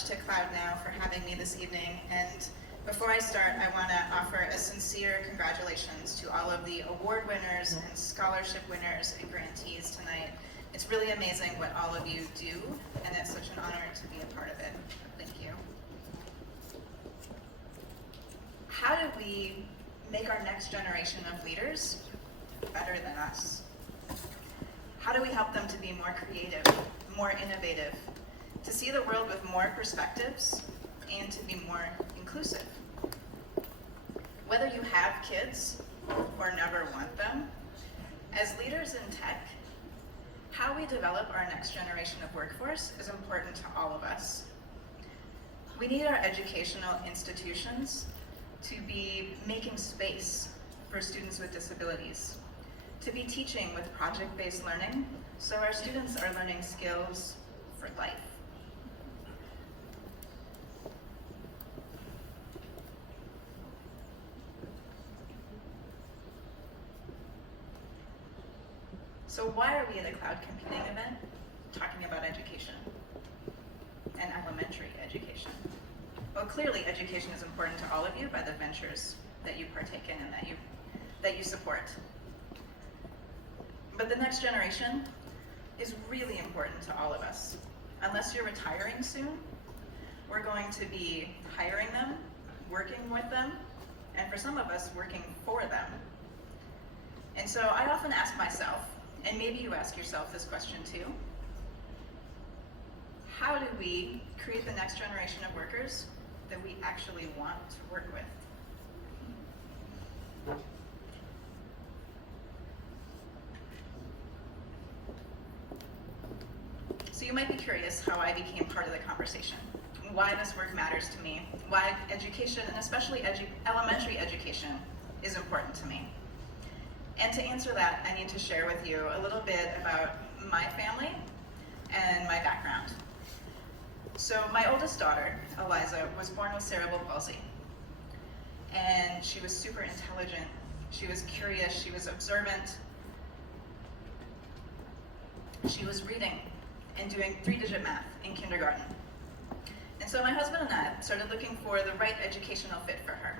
much to CloudNOW for having me this evening. And before I start, I want to offer a sincere congratulations to all of the award winners and scholarship winners and grantees tonight. It's really amazing what all of you do, and it's such an honor to be a part of it. Thank you. How do we make our next generation of leaders better than us? How do we help them to be more creative, more innovative, to see the world with more perspectives, and to be more inclusive? Whether you have kids or never want them, as leaders in tech, how we develop our next generation of workforce is important to all of us. We need our educational institutions to be making space for students with disabilities, to be teaching with project-based learning, so our students are learning skills for life. So why are we at a cloud computing event talking about education and elementary education? Well, clearly education is important to all of you by the ventures that you partake in and that you support. But the next generation is really important to all of us. Unless you're retiring soon, we're going to be hiring them, working with them, and for some of us, working for them. And so I often ask myself, and maybe you ask yourself this question too, how do we create the next generation of workers that we actually want to work with? So you might be curious how I became part of the conversation, why this work matters to me, why education, and especially elementary education, is important to me. And to answer that, I need to share with you a little bit about my family and my background. So my oldest daughter, Eliza, was born with cerebral palsy. And she was super intelligent, she was curious, she was observant. She was reading and doing 3-digit math in kindergarten. And so my husband and I started looking for the right educational fit for her.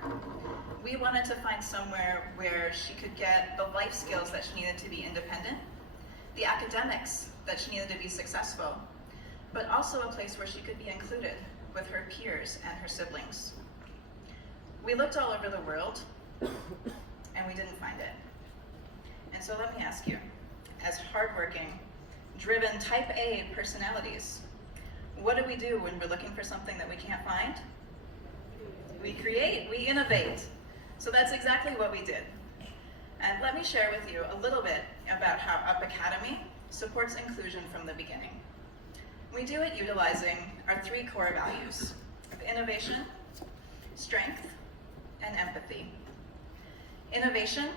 We wanted to find somewhere where she could get the life skills that she needed to be independent, the academics that she needed to be successful, but also a place where she could be included with her peers and her siblings. We looked all over the world, and we didn't find it. And so let me ask you, as hardworking, driven type A personalities, what do we do when we're looking for something that we can't find? We create, we innovate. So that's exactly what we did. And let me share with you a little bit about how Up Academy supports inclusion from the beginning. We do it utilizing our 3 core values of innovation, strength, and empathy. Innovation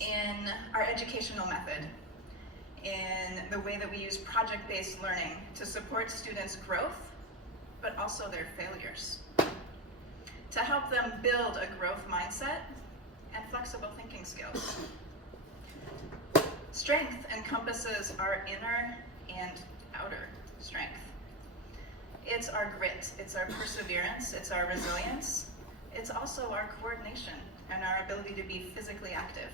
in our educational method, in the way that we use project-based learning to support students' growth, but also their failures, to help them build a growth mindset and flexible thinking skills. Strength encompasses our inner and outer strength. It's our grit, it's our perseverance, it's our resilience, it's also our coordination and our ability to be physically active.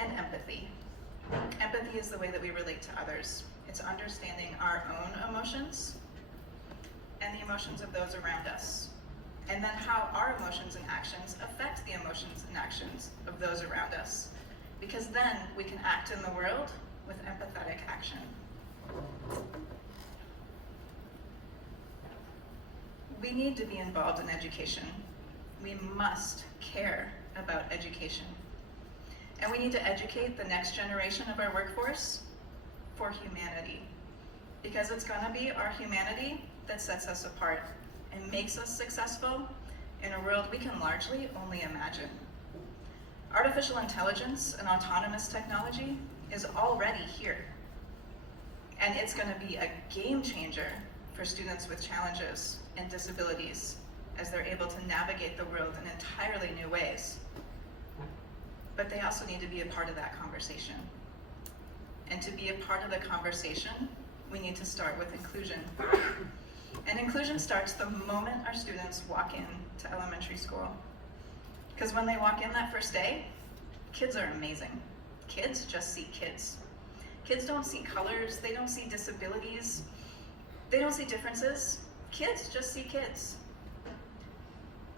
And empathy. Empathy is the way that we relate to others. It's understanding our own emotions and the emotions of those around us, and then how our emotions and actions affect the emotions and actions of those around us, because then we can act in the world with empathetic action. We need to be involved in education. We must care about education. And we need to educate the next generation of our workforce for humanity, because it's going to be our humanity that sets us apart and makes us successful in a world we can largely only imagine. Artificial intelligence and autonomous technology is already here, and it's going to be a game changer for students with challenges and disabilities as they're able to navigate the world in entirely new ways. But they also need to be a part of that conversation. And to be a part of the conversation, we need to start with inclusion. And inclusion starts the moment our students walk in to elementary school. Because when they walk in that first day, kids are amazing. Kids just see kids. Kids don't see colors, they don't see disabilities, they don't see differences. Kids just see kids.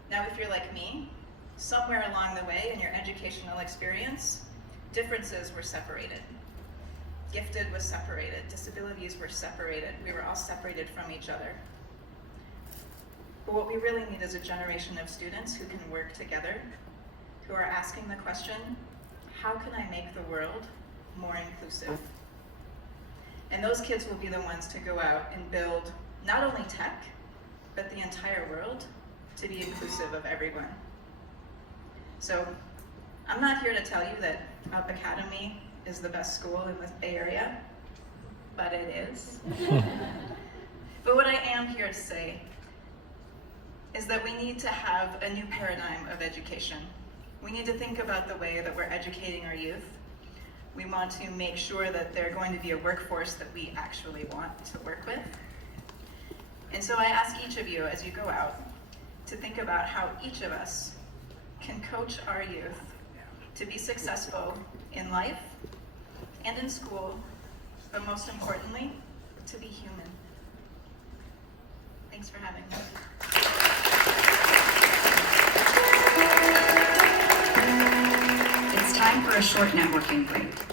Now, if you're like me, somewhere along the way in your educational experience, differences were separated. Gifted was separated, disabilities were separated, we were all separated from each other. But what we really need is a generation of students who can work together, who are asking the question, how can I make the world more inclusive? And those kids will be the ones to go out and build not only tech, but the entire world to be inclusive of everyone. So I'm not here to tell you that Up Academy is the best school in the Bay Area, but it is. But what I am here to say is that we need to have a new paradigm of education. We need to think about the way that we're educating our youth. We want to make sure that they're going to be a workforce that we actually want to work with. And so I ask each of you as you go out to think about how each of us can coach our youth to be successful in life and in school, but most importantly, to be human. Thanks for having me. It's time for a short networking break.